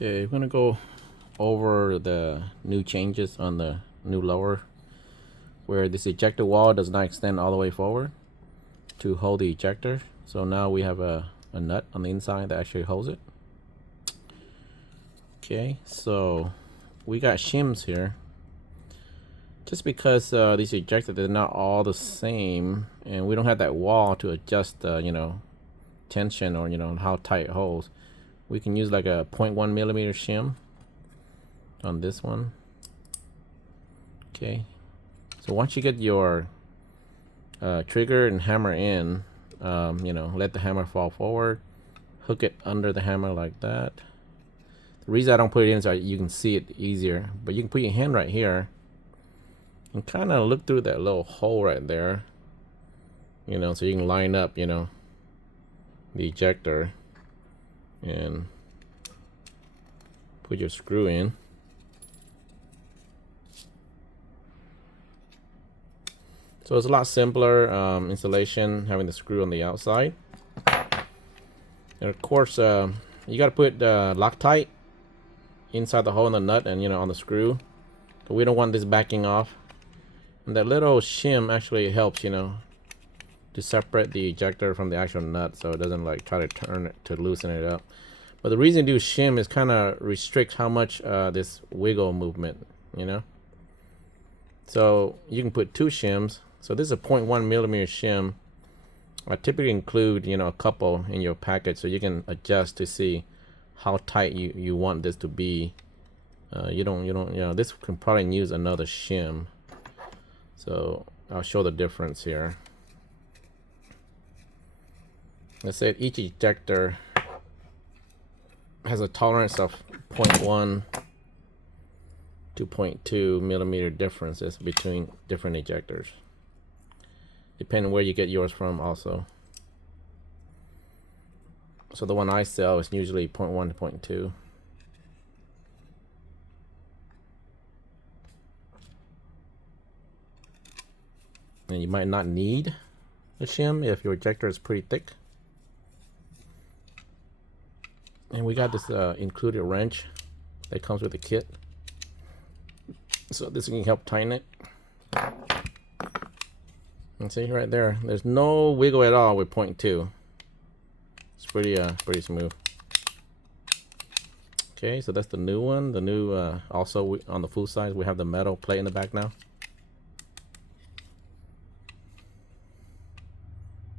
Okay, we're gonna go over the new changes on the new lower, where this ejector wall does not extend all the way forward to hold the ejector. So now we have a nut on the inside that actually holds it. Okay, so we got shims here. Just because these ejectors, they're not all the same, and we don't have that wall to adjust you know, tension or how tight it holds. We can use like a 0.1 millimeter shim on this one. Okay, so once you get your trigger and hammer in, let the hammer fall forward, hook it under the hammer like that. The reason I don't put it in is so you can see it easier, but you can put your hand right here and kind of look through that little hole right there, so you can line up, the ejector and put your screw in. So it's a lot simpler installation having the screw on the outside. And of course, you got to put Loctite inside the hole in the nut and on the screw. But we don't want this backing off. And that little shim actually helps, to separate the ejector from the actual nut, so it doesn't like try to turn it to loosen it up. But the reason to do shim is kind of restricts how much this wiggle movement, So you can put 2 shims. So this is a 0.1 millimeter shim. I typically include, a couple in your package so you can adjust to see how tight you want this to be. This can probably use another shim. So I'll show the difference here. Let's say each ejector has a tolerance of 0.1 to 0.2 millimeter differences between different ejectors, depending where you get yours from also. So the one I sell is usually 0.1 to 0.2. And you might not need a shim if your ejector is pretty thick. And we got this included wrench that comes with the kit. So this can help tighten it. And see right there, there's no wiggle at all with 0.2. It's pretty smooth. Okay, so that's the new one. The new also on the full size we have the metal plate in the back now.